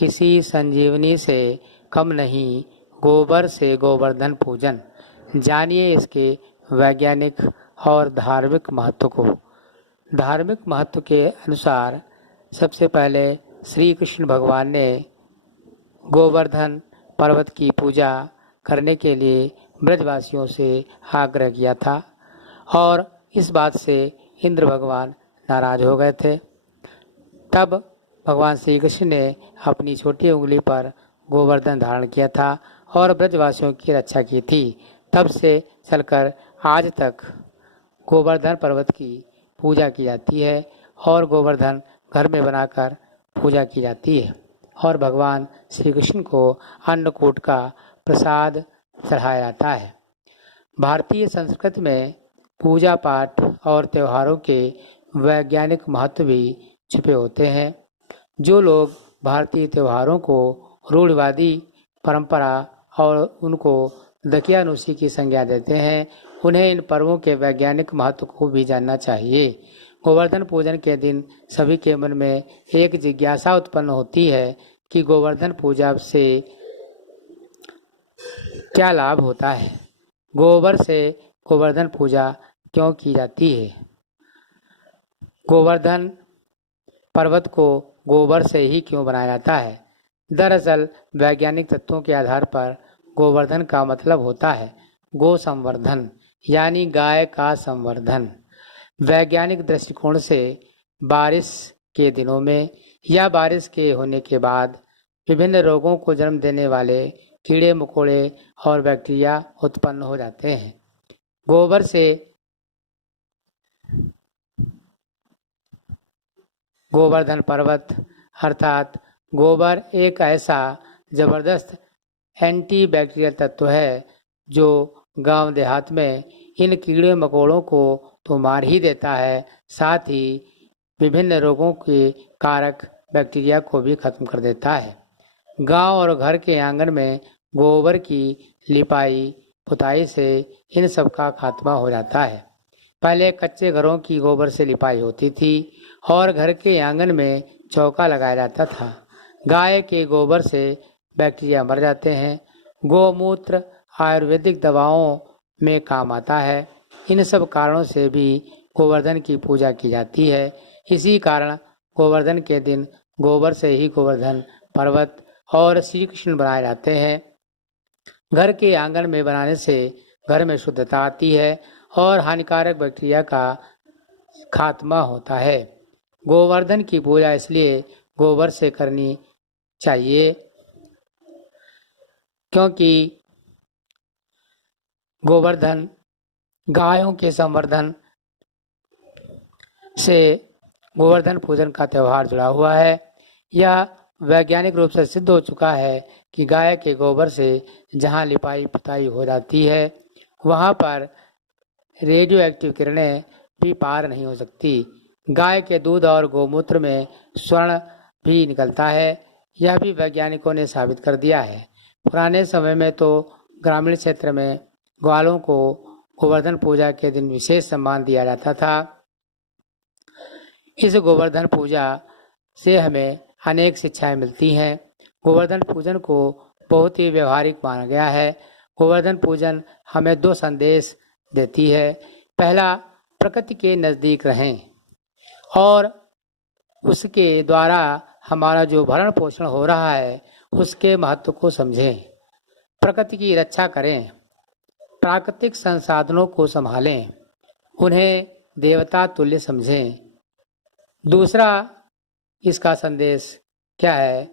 किसी संजीवनी से कम नहीं, गोबर से गोवर्धन पूजन। जानिए इसके वैज्ञानिक और धार्मिक महत्व को। धार्मिक महत्व के अनुसार सबसे पहले श्री कृष्ण भगवान ने गोवर्धन पर्वत की पूजा करने के लिए ब्रजवासियों से आग्रह किया था और इस बात से इंद्र भगवान नाराज हो गए थे। तब भगवान श्री कृष्ण ने अपनी छोटी उंगली पर गोवर्धन धारण किया था और ब्रजवासियों की रक्षा की थी। तब से चलकर आज तक गोवर्धन पर्वत की पूजा की जाती है और गोवर्धन घर में बनाकर पूजा की जाती है और भगवान श्री कृष्ण को अन्नकूट का प्रसाद चढ़ाया जाता है। भारतीय संस्कृति में पूजा पाठ और त्योहारों के वैज्ञानिक महत्व भी छिपे होते हैं। जो लोग भारतीय त्योहारों को रूढ़िवादी परंपरा और उनको दकियानुसी की संज्ञा देते हैं, उन्हें इन पर्वों के वैज्ञानिक महत्व को भी जानना चाहिए। गोवर्धन पूजन के दिन सभी के मन में एक जिज्ञासा उत्पन्न होती है कि गोवर्धन पूजा से क्या लाभ होता है, गोबर से गोवर्धन पूजा क्यों की जाती है, गोवर्धन पर्वत को गोबर से ही क्यों बनाया जाता है। दरअसल वैज्ञानिक तत्वों के आधार पर गोवर्धन का मतलब होता है गो संवर्धन, यानी गाय का संवर्धन। वैज्ञानिक दृष्टिकोण से बारिश के दिनों में या बारिश के होने के बाद विभिन्न रोगों को जन्म देने वाले कीड़े मकोड़े और बैक्टीरिया उत्पन्न हो जाते हैं। गोबर से गोवर्धन पर्वत अर्थात गोबर एक ऐसा जबरदस्त एंटी बैक्टीरियल तत्व है जो गांव देहात में इन कीड़े मकोड़ों को तो मार ही देता है, साथ ही विभिन्न रोगों के कारक बैक्टीरिया को भी खत्म कर देता है। गांव और घर के आंगन में गोबर की लिपाई पुताई से इन सब का खात्मा हो जाता है। पहले कच्चे घरों की गोबर से लिपाई होती थी और घर के आंगन में चौका लगाया जाता था। गाय के गोबर से बैक्टीरिया मर जाते हैं। गोमूत्र आयुर्वेदिक दवाओं में काम आता है। इन सब कारणों से भी गोवर्धन की पूजा की जाती है। इसी कारण गोवर्धन के दिन गोबर से ही गोवर्धन पर्वत और श्री कृष्ण बनाए जाते हैं। घर के आंगन में बनाने से घर में शुद्धता आती है और हानिकारक बैक्टीरिया का खात्मा होता है। गोवर्धन की पूजा इसलिए गोबर से करनी चाहिए क्योंकि गोवर्धन गायों के संवर्धन से गोवर्धन पूजन का त्यौहार जुड़ा हुआ है। यह वैज्ञानिक रूप से सिद्ध हो चुका है कि गाय के गोबर से जहां लिपाई पुताई हो जाती है वहां पर रेडियो एक्टिव किरणें भी पार नहीं हो सकती। गाय के दूध और गोमूत्र में स्वर्ण भी निकलता है, यह भी वैज्ञानिकों ने साबित कर दिया है। पुराने समय में तो ग्रामीण क्षेत्र में ग्वालों को गोवर्धन पूजा के दिन विशेष सम्मान दिया जाता था। इस गोवर्धन पूजा से हमें अनेक शिक्षाएं मिलती हैं। गोवर्धन पूजन को बहुत ही व्यवहारिक माना गया है। गोवर्धन पूजन हमें दो संदेश देती है। पहला, प्रकृति के नजदीक रहें और उसके द्वारा हमारा जो भरण पोषण हो रहा है उसके महत्व को समझें। प्रकृति की रक्षा करें, प्राकृतिक संसाधनों को संभालें, उन्हें देवता तुल्य समझें। दूसरा इसका संदेश क्या है,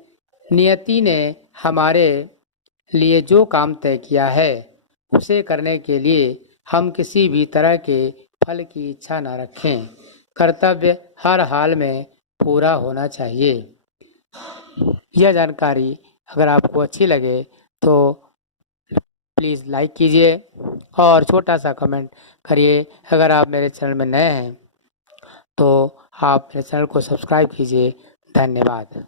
नियति ने हमारे लिए जो काम तय किया है उसे करने के लिए हम किसी भी तरह के फल की इच्छा न रखें। कर्तव्य हर हाल में पूरा होना चाहिए। यह जानकारी अगर आपको अच्छी लगे तो प्लीज़ लाइक कीजिए और छोटा सा कमेंट करिए। अगर आप मेरे चैनल में नए हैं तो आप मेरे चैनल को सब्सक्राइब कीजिए। धन्यवाद।